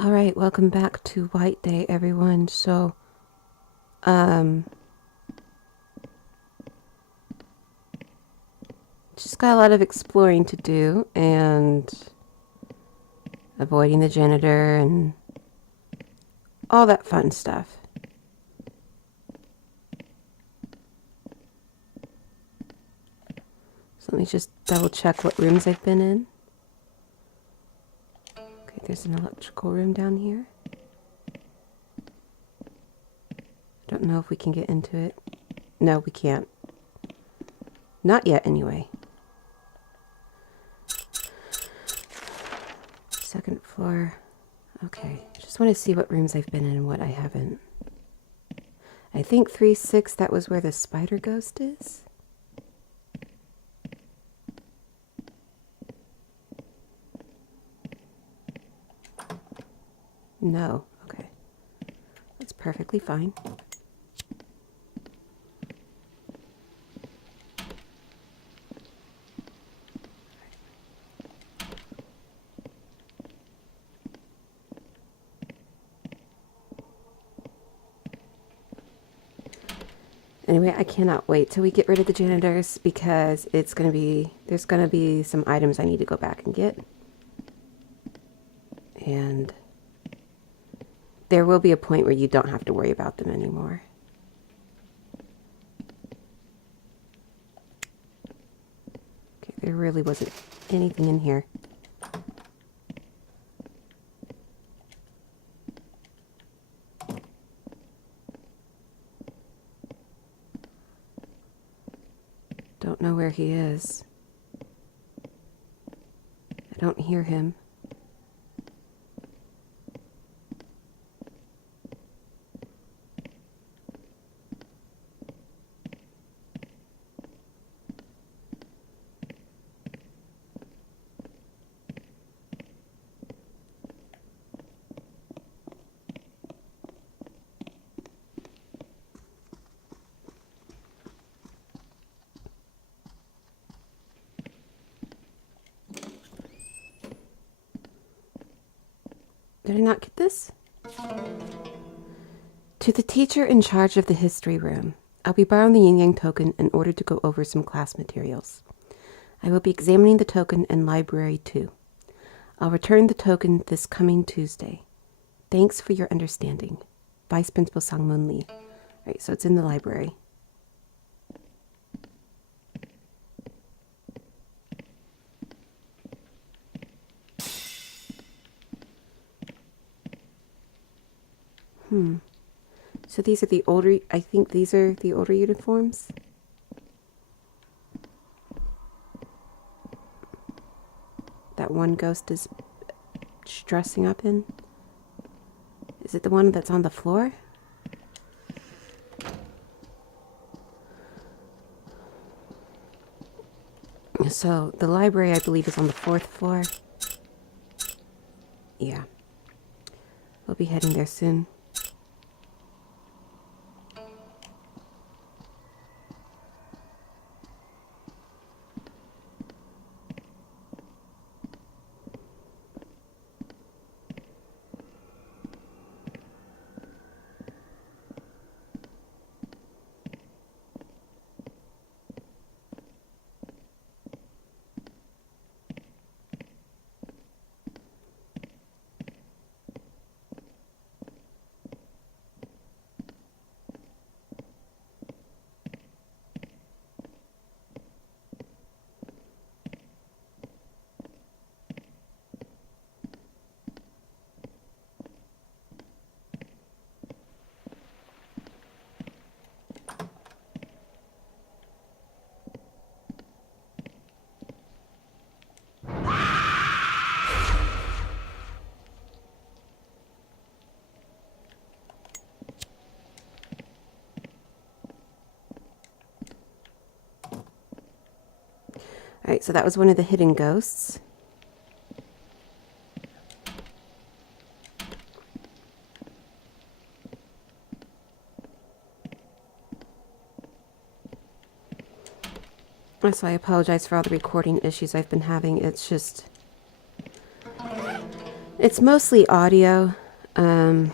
All right, welcome back to White Day, everyone. So, um, just got a lot of exploring to do and avoiding the janitor and all that fun stuff. So let me just double check what rooms I've been in. Okay, there's an electrical room down here. Don't know if we can get into it. No, we can't. Not yet, anyway. Second floor. Okay, just want to see what rooms I've been in and what I haven't. I think 3-6, that was where the spider ghost is. No, okay. That's perfectly fine. Anyway, I cannot wait till we get rid of the janitors because there's going to be some items I need to go back and get. And there will be a point where you don't have to worry about them anymore. Okay, there really wasn't anything in here. Don't know where he is. I don't hear him. Did I not get this? To the teacher in charge of the history room. I'll be borrowing the yin yang token in order to go over some class materials. I will be examining the token in library 2. I'll return the token this coming Tuesday. Thanks for your understanding. Vice Principal Sang-moon Lee. All right, so it's in the library. So these are the older, I think these are the older uniforms. That one ghost is dressing up in. Is it the one that's on the floor? So the library, I believe, is on the 4th floor. Yeah. We'll be heading there soon. Alright, so that was one of the hidden ghosts. So I apologize for all the recording issues I've been having. It's just It's mostly audio, but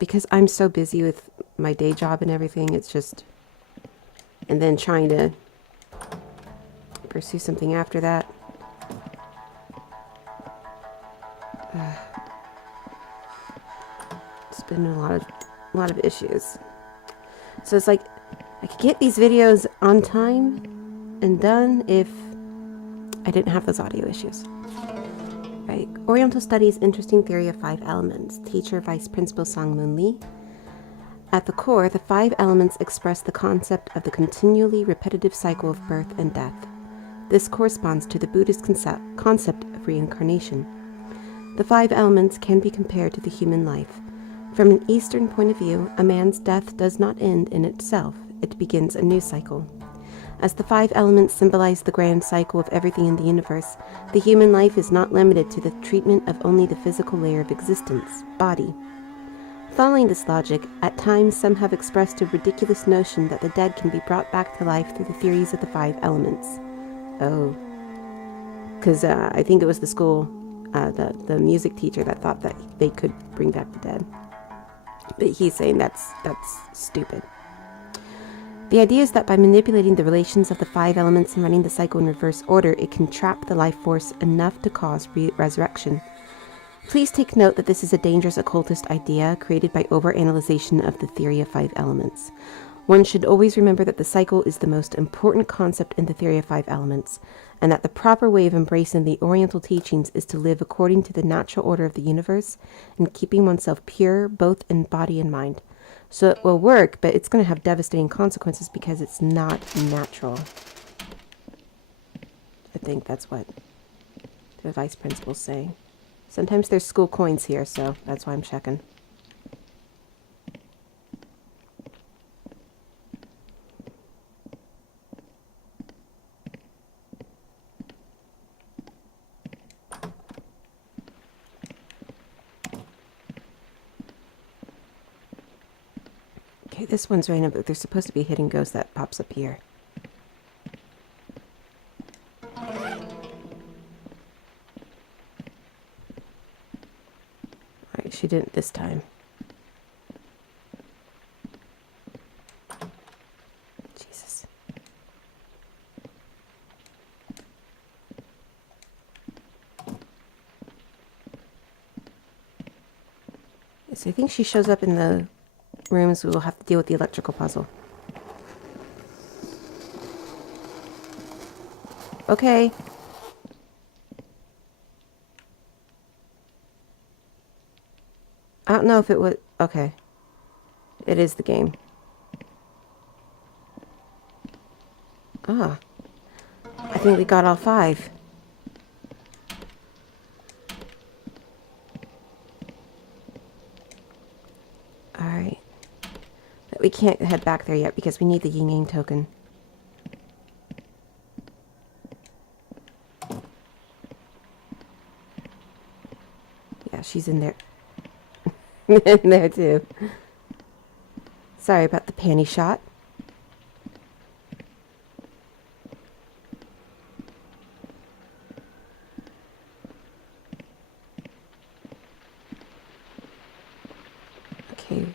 because I'm so busy with my day job and everything, it's just, and then trying to pursue something after that. It's been a lot of issues. So it's like I could get these videos on time and done if I didn't have those audio issues. Right. Oriental Studies Interesting Theory of Five Elements. Teacher Vice Principal Sang Moon Lee. At the core, the five elements express the concept of the continually repetitive cycle of birth and death. This corresponds to the Buddhist concept of reincarnation. The five elements can be compared to the human life. From an Eastern point of view, a man's death does not end in itself. It begins a new cycle. As the five elements symbolize the grand cycle of everything in the universe, the human life is not limited to the treatment of only the physical layer of existence, body. Following this logic, at times some have expressed a ridiculous notion that the dead can be brought back to life through the theories of the five elements. Oh. Because I think it was the school, the music teacher that thought that they could bring back the dead. But he's saying that's stupid. The idea is that by manipulating the relations of the five elements and running the cycle in reverse order, it can trap the life force enough to cause resurrection. Please take note that this is a dangerous occultist idea created by overanalyzation of the theory of five elements. One should always remember that the cycle is the most important concept in the theory of five elements, and that the proper way of embracing the Oriental teachings is to live according to the natural order of the universe and keeping oneself pure both in body and mind. So it will work, but it's going to have devastating consequences because it's not natural. I think that's what the vice principal's saying. Sometimes there's school coins here, so that's why I'm checking. Okay, this one's random, but there's supposed to be a hidden ghost that pops up here. Alright, she didn't this time. Jesus. Yes, I think she shows up in the rooms. We will have to deal with the electrical puzzle. Okay. I don't know if it was... Okay. It is the game. Ah. I think we got all five. Alright. But we can't head back there yet because we need the yin-yang token. Yeah, she's in there. In there too. Sorry about the panty shot. Okay.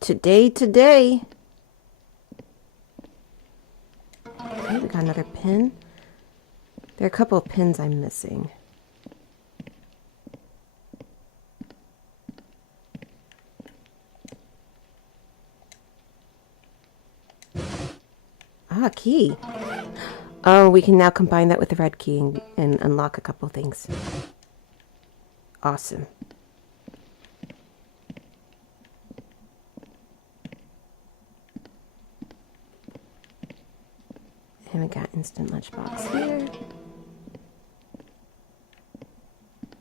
Today. Okay, we got another pin. There are a couple of pins I'm missing. Ah, key. Oh, we can now combine that with the red key and unlock a couple things. Awesome. And we got instant lunchbox here.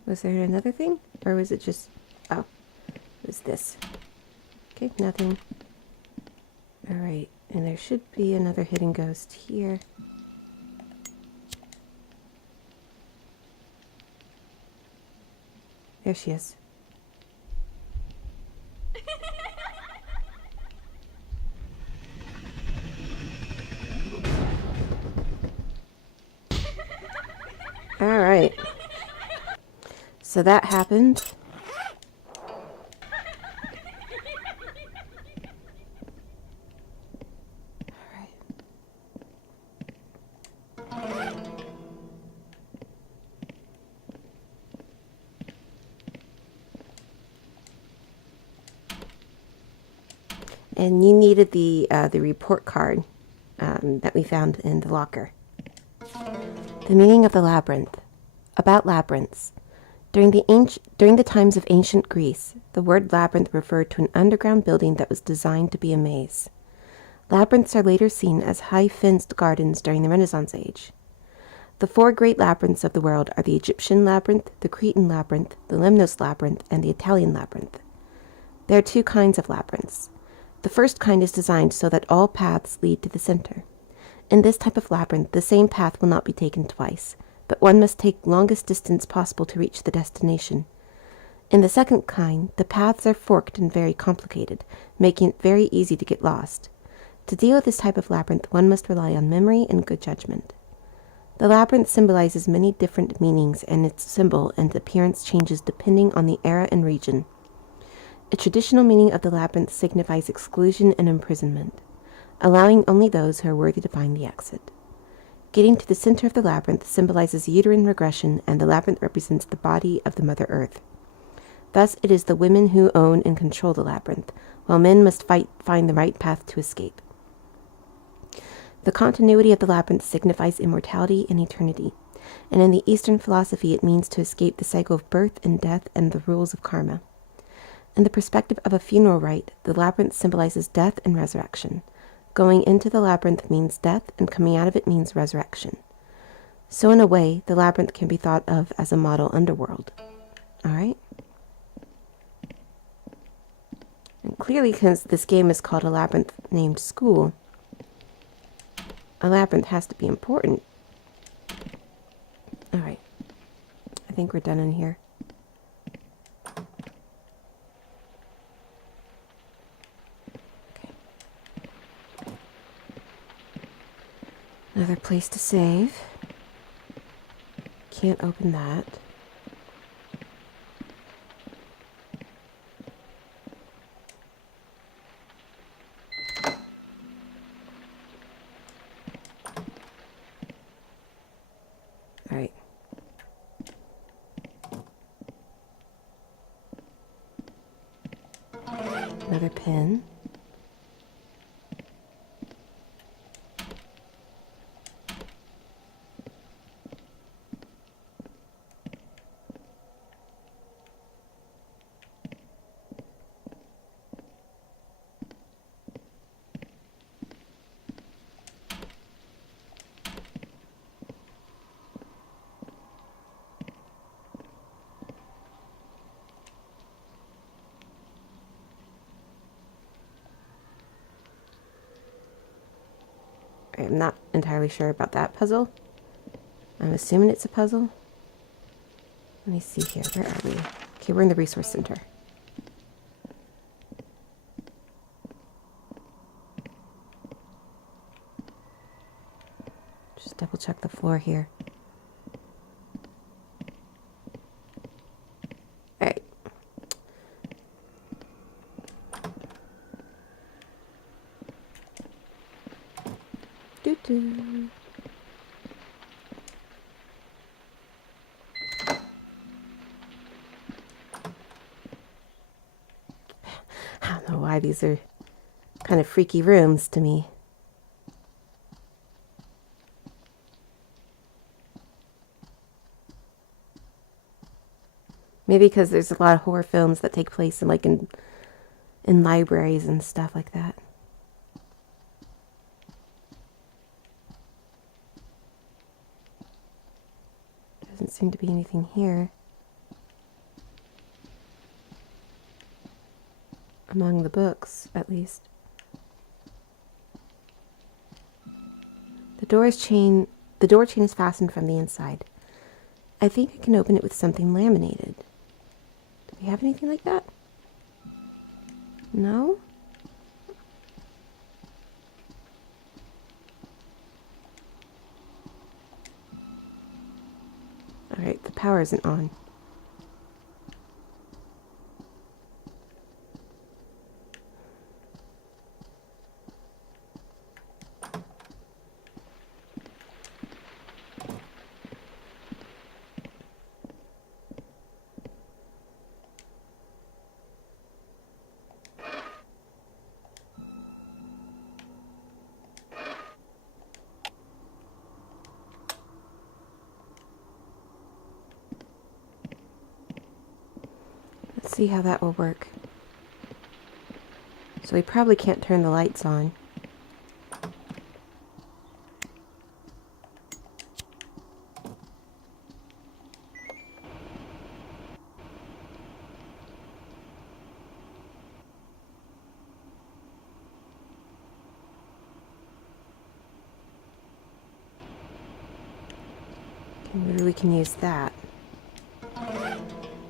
Was there another thing? Or was it just... Oh, it was this. Okay, nothing. Alright, and there should be another hidden ghost here. There she is. All right. So that happened. And you needed the report card that we found in the locker. The meaning of the labyrinth. About labyrinths. During the times of ancient Greece, the word labyrinth referred to an underground building that was designed to be a maze. Labyrinths are later seen as high fenced gardens during the Renaissance age. The 4 great labyrinths of the world are the Egyptian labyrinth, the Cretan labyrinth, the Lemnos labyrinth, and the Italian labyrinth. There are 2 kinds of labyrinths. The first kind is designed so that all paths lead to the center. In this type of labyrinth, the same path will not be taken twice, but one must take longest distance possible to reach the destination. In the second kind, the paths are forked and very complicated, making it very easy to get lost. To deal with this type of labyrinth, one must rely on memory and good judgment. The labyrinth symbolizes many different meanings, and its symbol and appearance changes depending on the era and region. A traditional meaning of the labyrinth signifies exclusion and imprisonment, allowing only those who are worthy to find the exit. Getting to the center of the labyrinth symbolizes uterine regression, and the labyrinth represents the body of the Mother Earth. Thus, it is the women who own and control the labyrinth, while men must find the right path to escape. The continuity of the labyrinth signifies immortality and eternity, and in the Eastern philosophy it means to escape the cycle of birth and death and the rules of karma. In the perspective of a funeral rite, the labyrinth symbolizes death and resurrection. Going into the labyrinth means death, and coming out of it means resurrection. So in a way, the labyrinth can be thought of as a model underworld. All right? And clearly, because this game is called a labyrinth named School, a labyrinth has to be important. All right. I think we're done in here. Another place to save. Can't open that. All right. Another pin. I'm not entirely sure about that puzzle. I'm assuming it's a puzzle. Let me see here. Where are we? Okay, we're in the resource center. Just double check the floor here. All right. Doo-doo. I don't know why these are kind of freaky rooms to me. Maybe because there's a lot of horror films that take place in libraries and stuff like that. Doesn't seem to be anything here. Among the books, at least. The door chain is fastened from the inside. I think I can open it with something laminated. Do you have anything like that? No? Alright, the power isn't on. Let's see how that will work. So we probably can't turn the lights on. Maybe we can use that.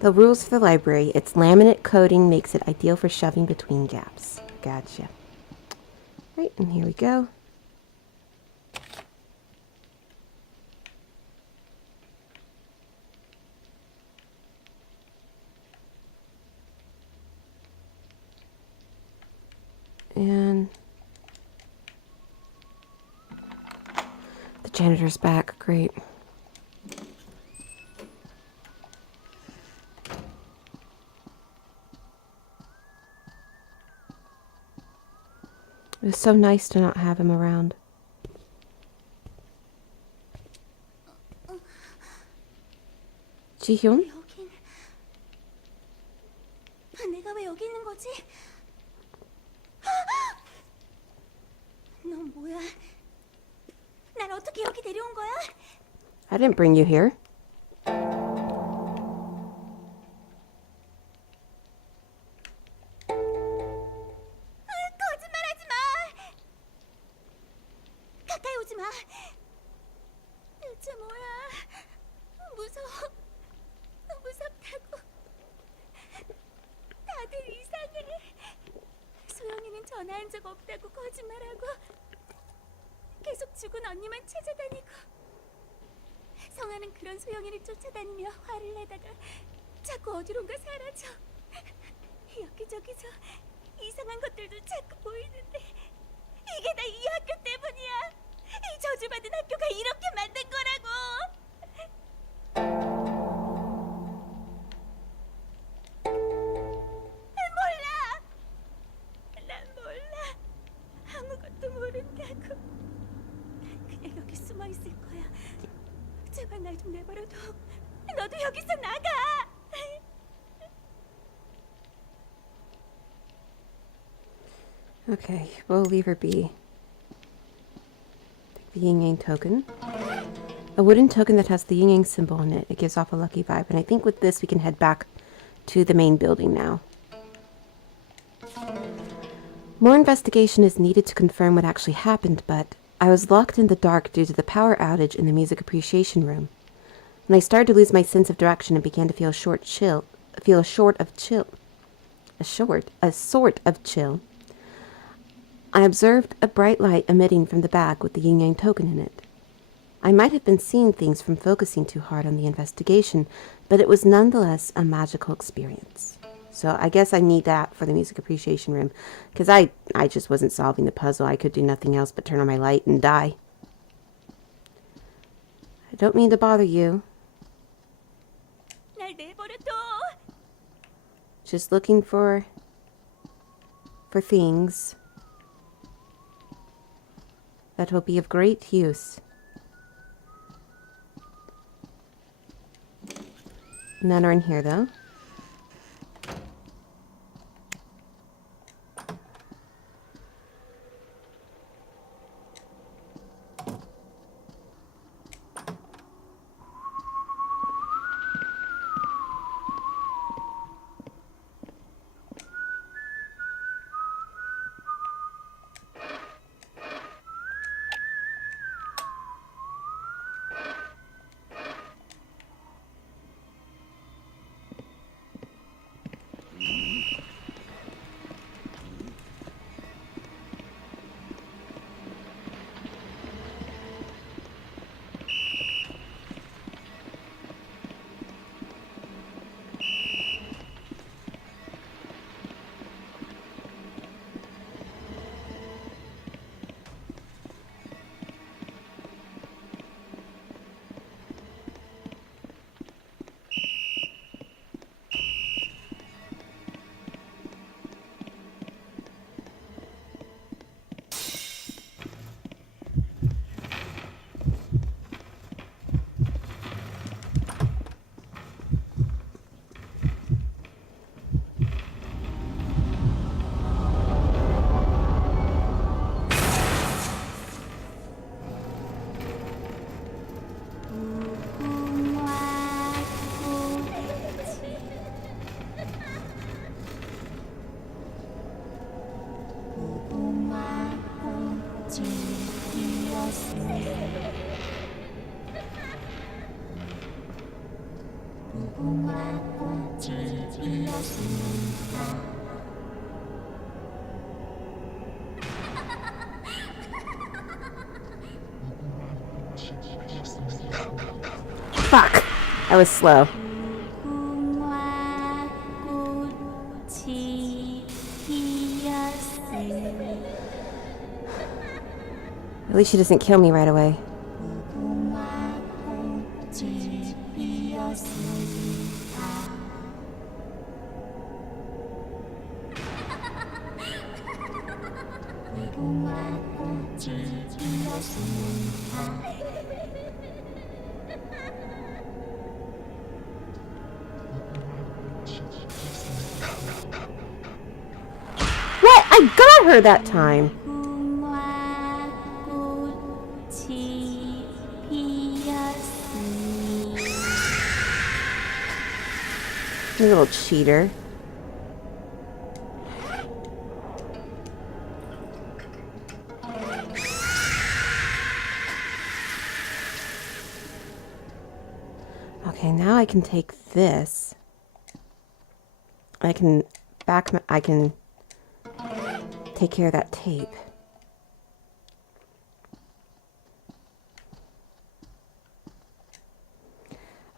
The rules for the library. Its laminate coating makes it ideal for shoving between gaps. Gotcha. Right, and here we go. And the janitor's back. Great. It was so nice to not have him around. 지hyun? 내가 왜 여기 있는 거지? 넌 뭐야? 날 어떻게 여기 데려온 거야? I didn't bring you here. 거짓말하지 마. 가까이 오지 마. 대체 뭐야? 무서워. 무섭다고. 다들 이상해. 소영이는 전화한 적 없다고 거짓말하고 계속 죽은 언니만 찾아다니고 성아는 그런 소영이를 쫓아다니며 화를 내다가 자꾸 어디론가 사라져. 여기저기서 이상한 것들도 자꾸 보이는데 이게 다 이 학교 때문이야. 이 저주받은 학교가 이렇게 만든 거라고. 몰라. 난 몰라. 아무것도 모른다고. 그냥 여기 숨어 있을 거야. 제발 날 좀 내버려둬. 너도 여기서 나가. Okay, we'll leave her be. Take the yin-yang token. A wooden token that has the yin-yang symbol on it. It gives off a lucky vibe. And I think with this we can head back to the main building now. More investigation is needed to confirm what actually happened, but I was locked in the dark due to the power outage in the music appreciation room. When I started to lose my sense of direction and began to feel a sort of chill, I observed a bright light emitting from the bag with the yin-yang token in it. I might have been seeing things from focusing too hard on the investigation, but it was nonetheless a magical experience. So I guess I need that for the music appreciation room, because I just wasn't solving the puzzle. I could do nothing else but turn on my light and die. I don't mean to bother you. 날 내버려둬. Just looking for things that will be of great use. None are in here, though. 무궁화 꽃이 피었습니다. Fuck! I was slow. 무궁화 꽃이 피었습니다. At least she doesn't kill me right away. 무궁화 꽃이 피었습니다. 무궁화 꽃이 피었습니다. What? I got her that time! 무궁화 꽃이 피었습니다. You little cheater. Okay, now I can take this. I can take care of that tape.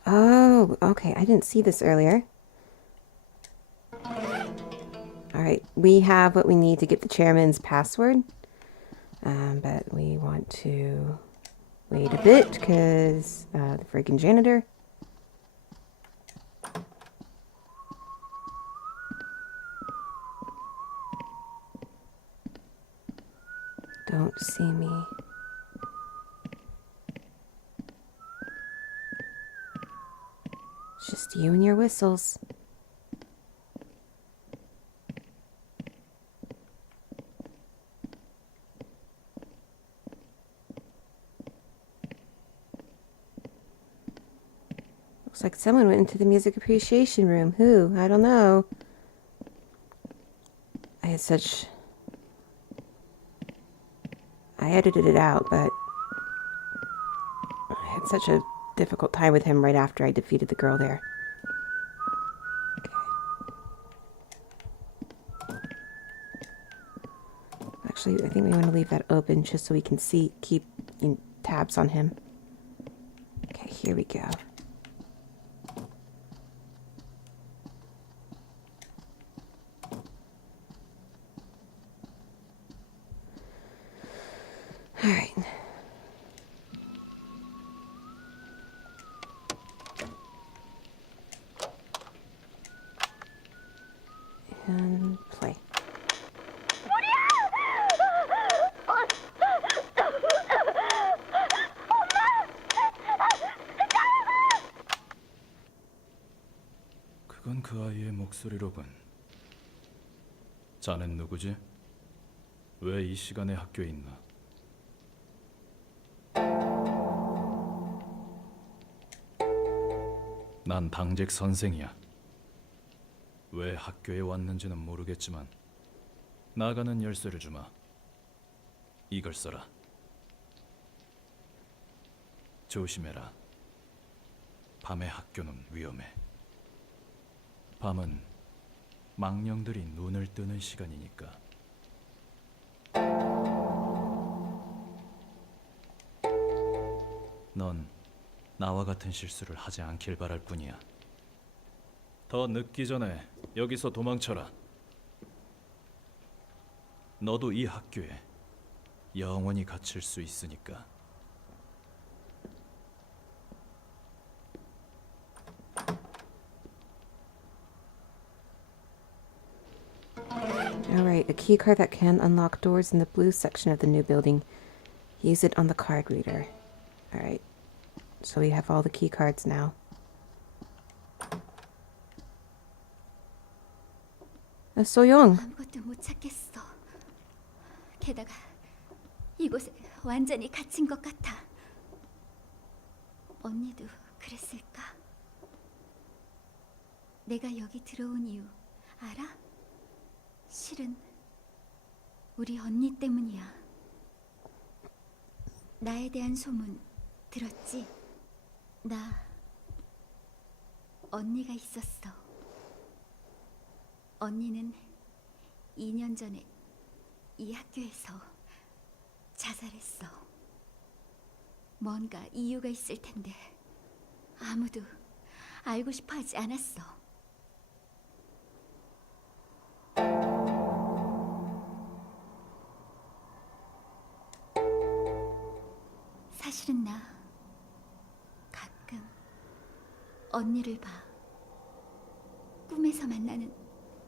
Oh, okay. I didn't see this earlier. Alright, we have what we need to get the chairman's password. But we want to wait a bit because the freaking janitor. Don't see me. It's just you and your whistles. Looks like someone went into the music appreciation room. Who? I don't know. I edited it out, but I had such a difficult time with him right after I defeated the girl there. Okay. Actually, I think we want to leave that open just so we can keep tabs on him. Okay, here we go. All right. And play. 그건 그 아이의 목소리로군. 자넨 누구지? 왜 이 시간에 학교에 있나? 난 당직 선생이야. 왜 학교에 왔는지는 모르겠지만 나가는 열쇠를 주마. 이걸 써라. 조심해라. 밤의 학교는 위험해. 밤은 망령들이 눈을 뜨는 시간이니까. 넌 나와 같은 실수를 하지 않길 바랄 뿐이야. 더 늦기 전에 여기서 도망쳐라. 너도 이 학교에 영원히 갇힐 수 있으니까. Alright, a key card that can unlock doors in the blue section of the new building. Use it on the card reader. Alright, so we have all the key cards now. 소영! 아무것도 못 찾겠어. 게다가 이곳에 완전히 갇힌 것 같아. 언니도 그랬을까? 내가 여기 들어온 이유 알아? 실은 우리 언니 때문이야. 나에 대한 소문 들었지? 나 언니가 있었어. 언니는 2년 전에 이 학교에서 자살했어. 뭔가 이유가 있을 텐데 아무도 알고 싶어 하지 않았어. 사실은 나 가끔 언니를 봐. 꿈에서 만나는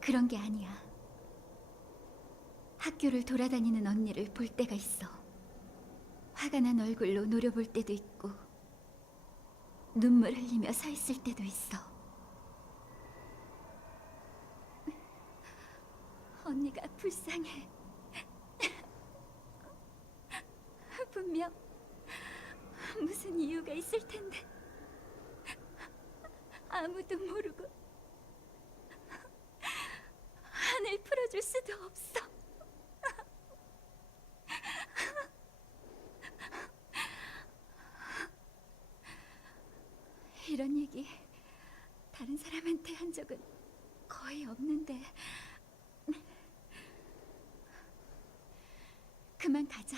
그런 게 아니야. 학교를 돌아다니는 언니를 볼 때가 있어. 화가 난 얼굴로 노려볼 때도 있고 눈물 흘리며 서 있을 때도 있어. 언니가 불쌍해. 분명 무슨 이유가 있을 텐데 아무도 모르고 한을 풀어줄 수도 없어. 이런 얘기 다른 사람한테 한 적은 거의 없는데 그만 가자.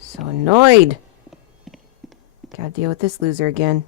So annoyed. Gotta deal with this loser again.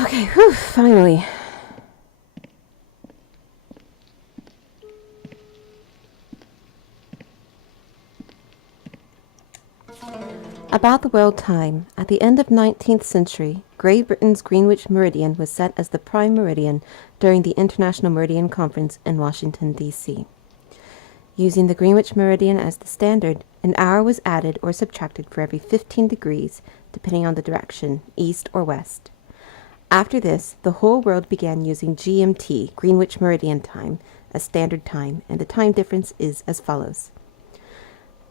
Okay, whew, finally. About the world time, at the end of 19th century, Great Britain's Greenwich Meridian was set as the prime meridian during the International Meridian Conference in Washington, D.C. Using the Greenwich Meridian as the standard, an hour was added or subtracted for every 15 degrees, depending on the direction, east or west. After this, the whole world began using GMT, Greenwich Meridian Time, as standard time, and the time difference is as follows.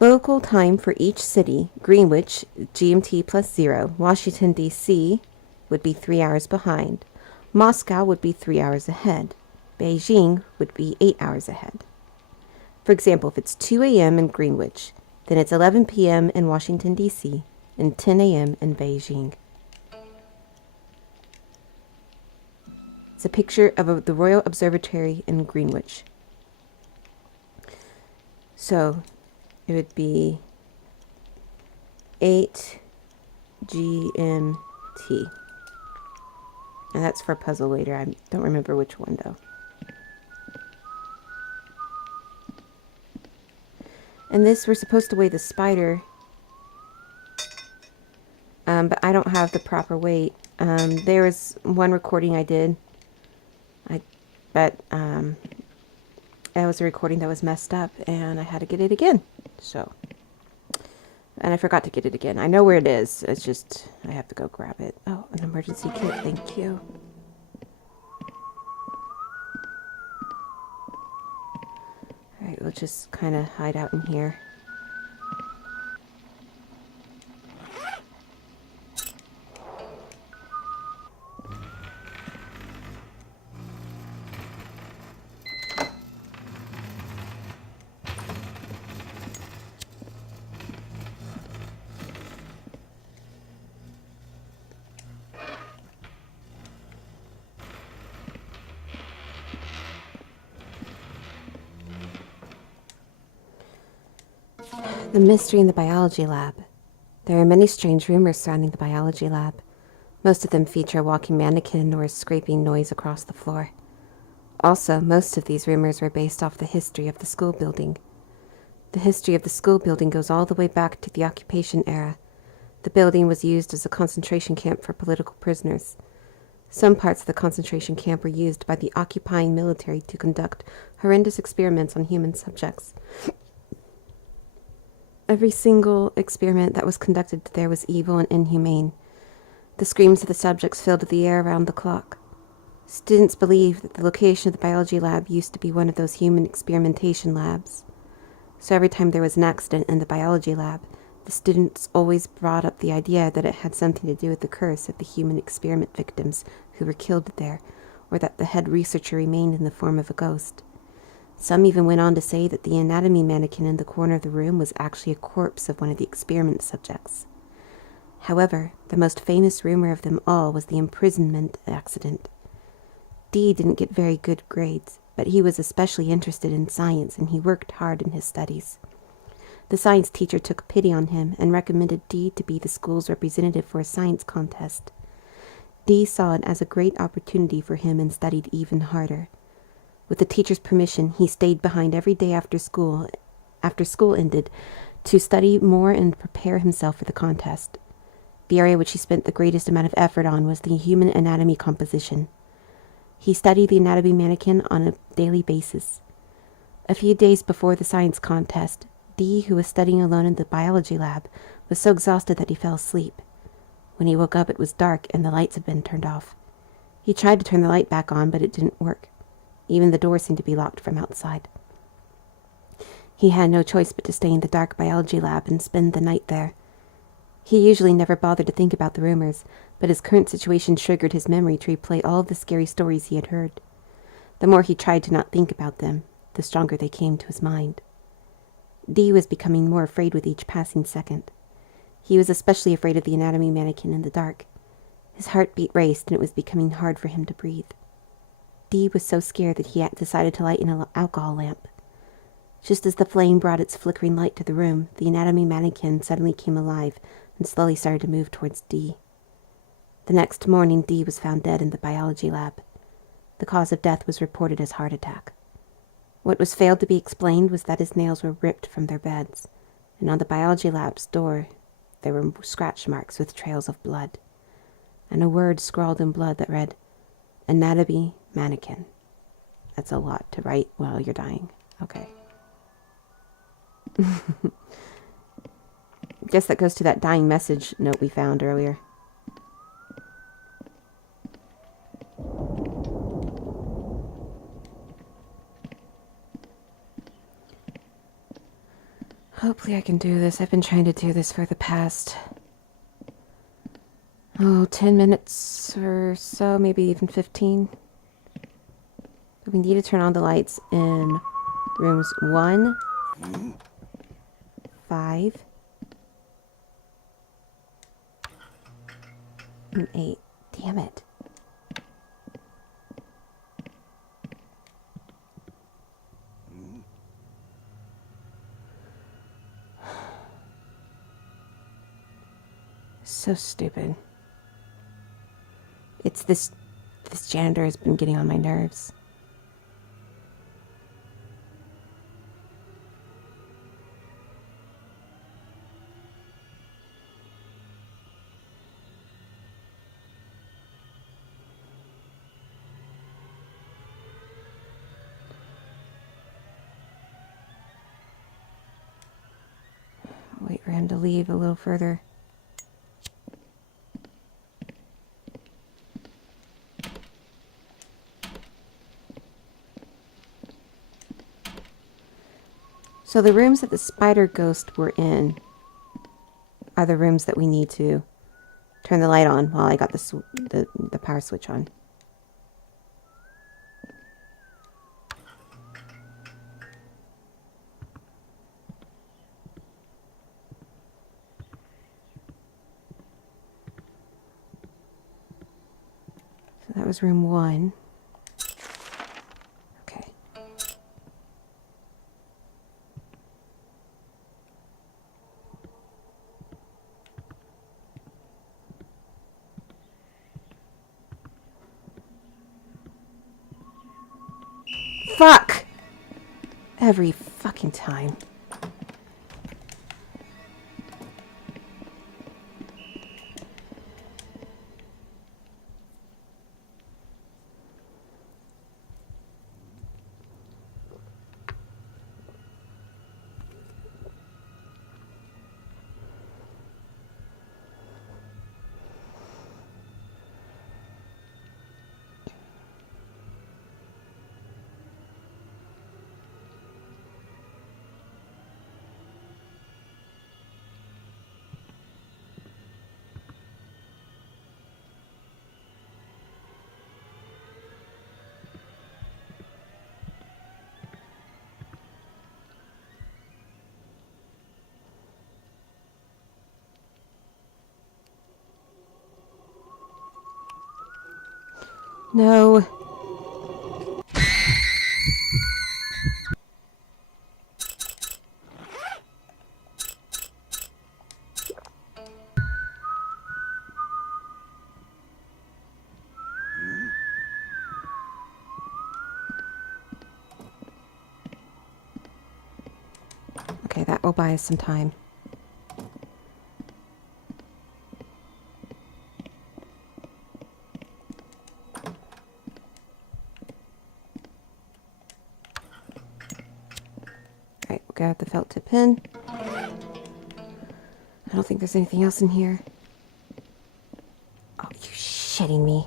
Local time for each city, Greenwich, GMT plus 0, Washington, D.C. would be 3 hours behind. Moscow would be 3 hours ahead. Beijing would be 8 hours ahead. For example, if it's 2 a.m. in Greenwich, then it's 11 p.m. in Washington, D.C., and 10 a.m. in Beijing. It's a picture of the Royal Observatory in Greenwich. So it would be 8 GMT. And that's for a puzzle later. I don't remember which one though. And this, we're supposed to weigh the spider. But I don't have the proper weight. There was one recording I did. But that was a recording that was messed up, and I had to get it again. So, and I forgot to get it again. I know where it is. It's just I have to go grab it. Oh, an emergency kit. Thank you. All right, we'll just kind of hide out in here. The mystery in the biology lab. There are many strange rumors surrounding the biology lab. Most of them feature a walking mannequin or a scraping noise across the floor. Also, most of these rumors were based off the history of the school building. The history of the school building goes all the way back to the occupation era. The building was used as a concentration camp for political prisoners. Some parts of the concentration camp were used by the occupying military to conduct horrendous experiments on human subjects. Every single experiment that was conducted there was evil and inhumane. The screams of the subjects filled the air around the clock. Students believed that the location of the biology lab used to be one of those human experimentation labs. So every time there was an accident in the biology lab, the students always brought up the idea that it had something to do with the curse of the human experiment victims who were killed there, or that the head researcher remained in the form of a ghost. Some even went on to say that the anatomy mannequin in the corner of the room was actually a corpse of one of the experiment subjects. However, the most famous rumor of them all was the imprisonment accident. Dee didn't get very good grades, but he was especially interested in science and he worked hard in his studies. The science teacher took pity on him and recommended Dee to be the school's representative for a science contest. Dee saw it as a great opportunity for him and studied even harder. With the teacher's permission, he stayed behind every day after school ended, to study more and prepare himself for the contest. The area which he spent the greatest amount of effort on was the human anatomy composition. He studied the anatomy mannequin on a daily basis. A few days before the science contest, Dee, who was studying alone in the biology lab, was so exhausted that he fell asleep. When he woke up, it was dark and the lights had been turned off. He tried to turn the light back on, but it didn't work. Even the door seemed to be locked from outside. He had no choice but to stay in the dark biology lab and spend the night there. He usually never bothered to think about the rumors, but his current situation triggered his memory to replay all of the scary stories he had heard. The more he tried to not think about them, the stronger they came to his mind. Dee was becoming more afraid with each passing second. He was especially afraid of the anatomy mannequin in the dark. His heartbeat raced and it was becoming hard for him to breathe. Dee was so scared that he had decided to light an alcohol lamp. Just as the flame brought its flickering light to the room, the anatomy mannequin suddenly came alive and slowly started to move towards Dee. The next morning, Dee was found dead in the biology lab. The cause of death was reported as heart attack. What was failed to be explained was that his nails were ripped from their beds, and on the biology lab's door there were scratch marks with trails of blood, and a word scrawled in blood that read, "Anatomy mannequin." That's a lot to write while you're dying. Okay. Guess that goes to that dying message note we found earlier. Hopefully I can do this. I've been trying to do this for the past 10 minutes or so, maybe even 15. But we need to turn on the lights in rooms 1, 5, and 8. Damn it. So stupid. It's this janitor has been getting on my nerves. Wait for him to leave a little further. So the rooms that the spider ghost were in are the rooms that we need to turn the light on while I got the power switch on. So that was room 1. Okay. Fuck! Every fucking time. No. Okay, that will buy us some time. Alright, we'll grab the felt tip pen. I don't think there's anything else in here. Oh, you shitting me.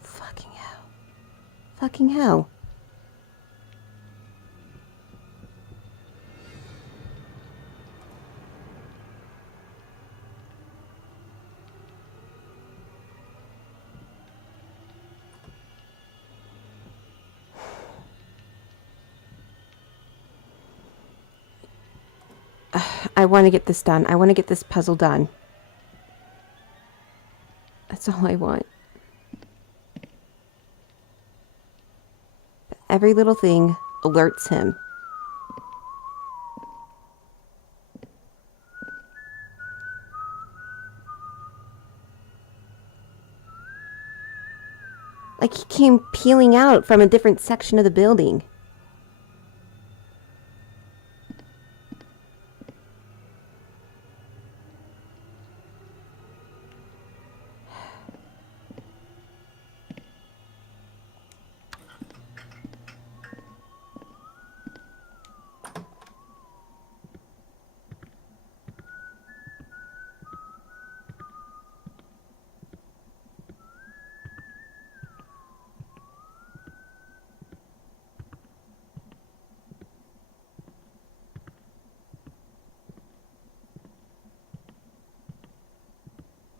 Fucking hell. Fucking hell. I want to get this done. I want to get this puzzle done. That's all I want. But every little thing alerts him. Like he came peeling out from a different section of the building.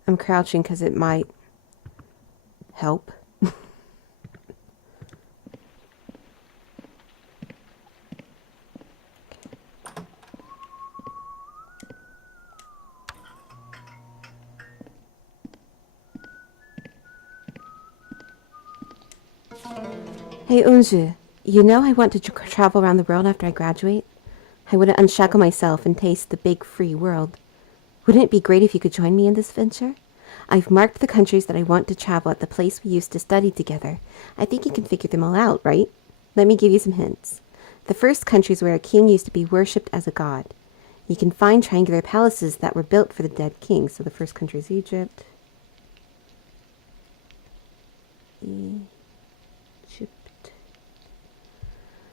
I'm crouching because it might help. Hey, Unju, you know I want to travel around the world after I graduate? I want to unshackle myself and taste the big free world. Wouldn't it be great if you could join me in this venture? I've marked the countries that I want to travel at the place we used to study together. I think you can figure them all out, right? Let me give you some hints. The first country is where a king used to be worshipped as a god. You can find triangular palaces that were built for the dead king. So the first country is Egypt.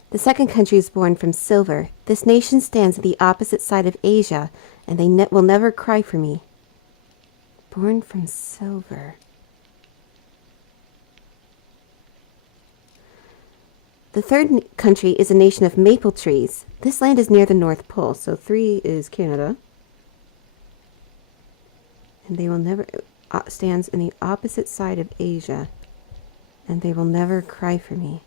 The second country is born from silver. This nation stands at the opposite side of Asia, and they will never cry for me. Born from silver. The third country is a nation of maple trees. This land is near the North Pole, so 3 is Canada. And they will never... stands in the opposite side of Asia, and they will never cry for me.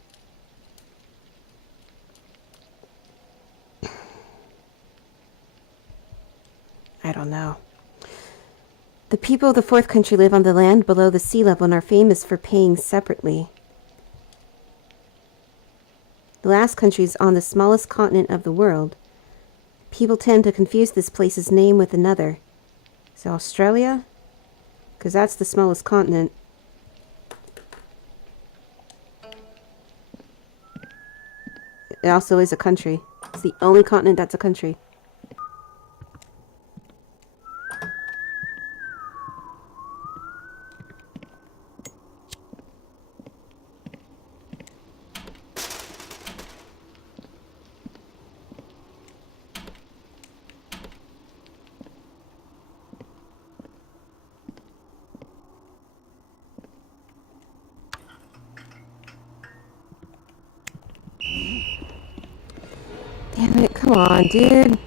I don't know. The people of the fourth country live on the land below the sea level and are famous for paying separately. The last country is on the smallest continent of the world. People tend to confuse this place's name with another. So Australia? Because that's the smallest continent. It also is a country. It's the only continent that's a country. Damn it, come on, dude.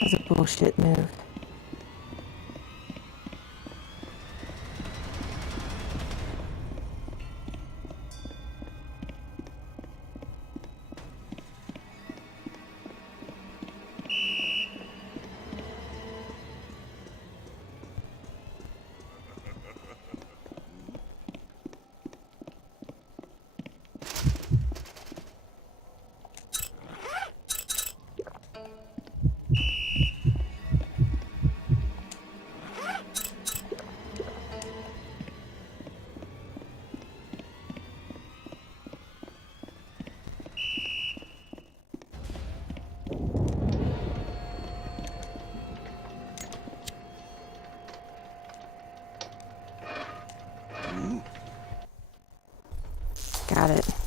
That's a bullshit move. Got it.